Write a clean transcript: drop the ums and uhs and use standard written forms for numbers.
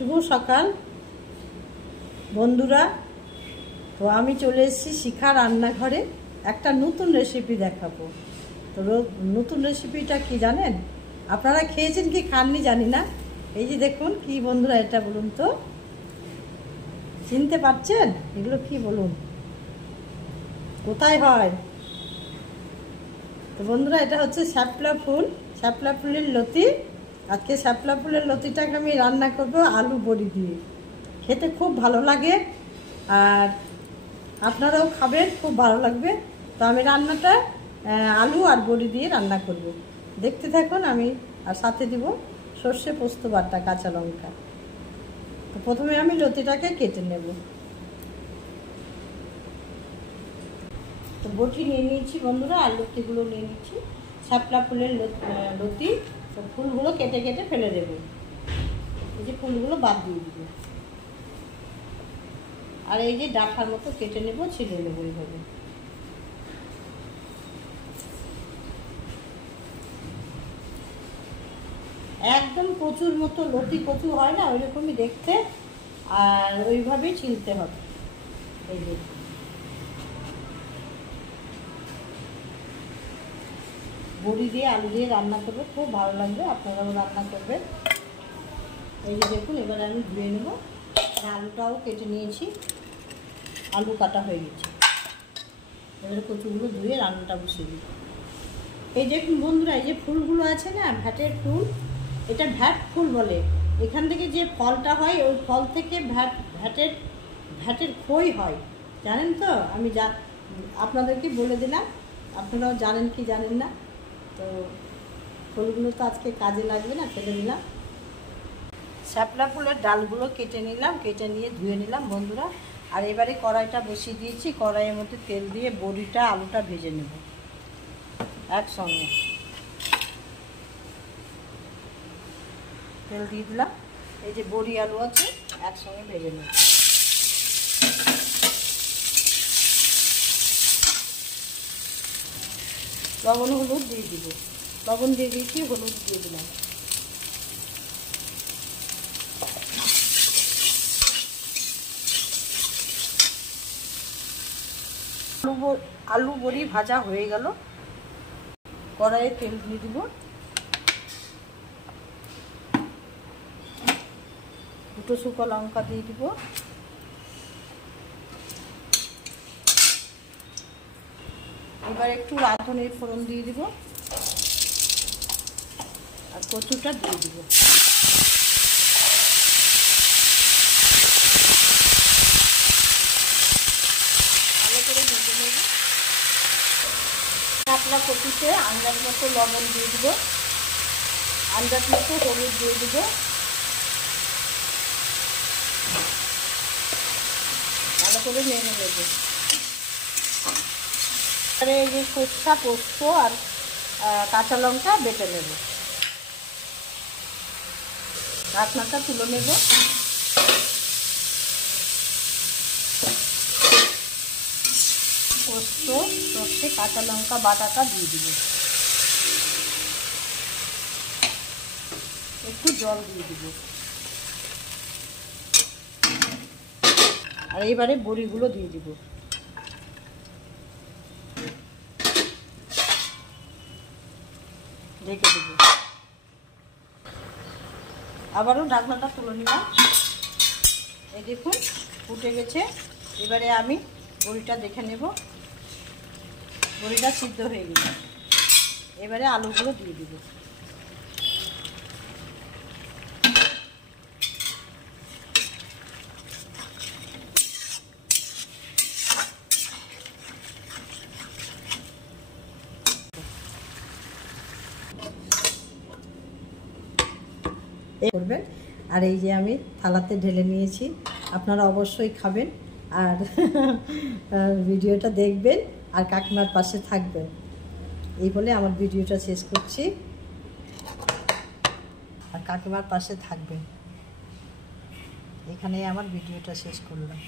শুভ সকাল বন্ধুরা। তো আমি চলে এসেছি শিখা রান্নাঘরে, একটা নতুন রেসিপি দেখাবো। তো নতুন রেসিপিটা কি জানেন? আপনারা খেয়েছেন কি খাননি জানি না। এই যে দেখুন কি বন্ধুরা, এটা বলুন তো, চিনতে পারছেন? এগুলো কি বলুন, কোথায় হয়? তো বন্ধুরা, এটা হচ্ছে শাপলা ফুল, শাপলা ফুলের লতি। আজকে শাপলা ফুলের লতিটাকে আমি রান্না করব আলু বড়ি দিয়ে। খেতে খুব ভালো লাগে, আর আপনারাও খাবেন, খুব ভালো লাগবে। তো আমি রান্নাটা আলু আর বড়ি দিয়ে রান্না করব। দেখতে থাকুন। আমি আর সাথে দিব সর্ষে পোস্ত বাটা, কাঁচা লঙ্কা। তো প্রথমে আমি লতিটাকে কেটে নেব। তো বটি নিয়ে নিয়েছি বন্ধুরা, আর লতিগুলো নিয়ে নিচ্ছি। শাপলা ফুলের লতি। তো ফুলগুলো কেটে কেটে ফেলে দেবো। এই যে ফুলগুলো বাদ দিয়ে দিব, আর এই যে ডাঁটার মতো কেটে নেব, ছিঁড়ে নেবো এইভাবে। একদম কচুর মতো, লতি কচু হয় না ওইরকমই দেখতে, আর ওইভাবেই ছিলতে হবে। এই যে বড়ি দিয়ে আলু দিয়ে রান্না করবে, খুব ভালো লাগবে, আপনারাও রান্না করবেন। এই যে দেখুন, এবার আমি ধুয়ে নেব। আলুটাও কেটে নিয়েছি, আলু কাটা হয়ে গেছে। এবারে কচুগুলো ধুয়ে রান্নাটা বসিয়ে দিই। এই দেখুন বন্ধুরা, এই যে ফুলগুলো আছে না, ভ্যাটের ফুল, এটা ভ্যাট ফুল বলে। এখান থেকে যে ফলটা হয়, ওই ফল থেকে ভ্যাটের খই হয়, জানেন তো? আমি আপনাদেরকে বলে দিলাম, আপনারাও জানেন কি জানেন না। তো ফুলগুলো তো আজকে কাজে লাগবে না, ফেলে দিলাম। শাপলা ফুলের ডালগুলো কেটে নিলাম, কেটে নিয়ে ধুয়ে নিলাম বন্ধুরা। আর এবারে কড়াইটা বসিয়ে দিয়েছি, কড়াইয়ের মধ্যে তেল দিয়ে বড়িটা আলুটা ভেজে নেব একসঙ্গে। তেল দিয়ে দিলাম, এই যে বড়ি আলু আছে একসঙ্গে ভেজে নেব। লবণ হলুদ দিয়ে দিব, লবণ দিয়ে দিয়েছি, হলুদ দিয়ে দিলাম। আলু বড়ি ভাজা হয়ে গেল। কড়াইয়ে তেল দিয়ে দিব, দুটো শুকনো লঙ্কা দিয়ে দিব, এবার একটু রাঁধুনির ফোড়ন দিয়ে দিব, আর কচুটা দিয়ে দিব। ভালো করে ভেজে নেব। শাপলা কচুতে আন্দাজ মতো লবণ দিয়ে দিব, আন্দাজ মতো হলুদ দিয়ে দিব, ভালো করে নেড়ে নেব। এই যে সরষা পোস্ত আর কাঁচা লঙ্কা বেটে নেব। ঢাকনাটা তুলে নেব। পোস্ত, সর্ষে, কাঁচা লঙ্কা বাটাটা দিয়ে দিব, একটু জল দিয়ে দিব। আর এইবারে বড়িগুলো দিয়ে দিব, ঢেকে দেব। আবারও ঢাকনাটা তুলে নিলাম। এই দেখুন ফুটে গেছে। এবারে আমি বড়িটা দেখে নেব, বড়িটা সিদ্ধ হয়ে গেছে। এবারে আলুগুলো দিয়ে দিব। করবেন। আর এই যে আমি থালাতে ঢেলে নিয়েছি, আপনারা অবশ্যই খাবেন, আর ভিডিওটা দেখবেন, আর কাকিমার পাশে থাকবেন। এই বলে আমার ভিডিওটা শেষ করছি, আর কাকিমার পাশে থাকবেন। এখানেই আমার ভিডিওটা শেষ করলাম।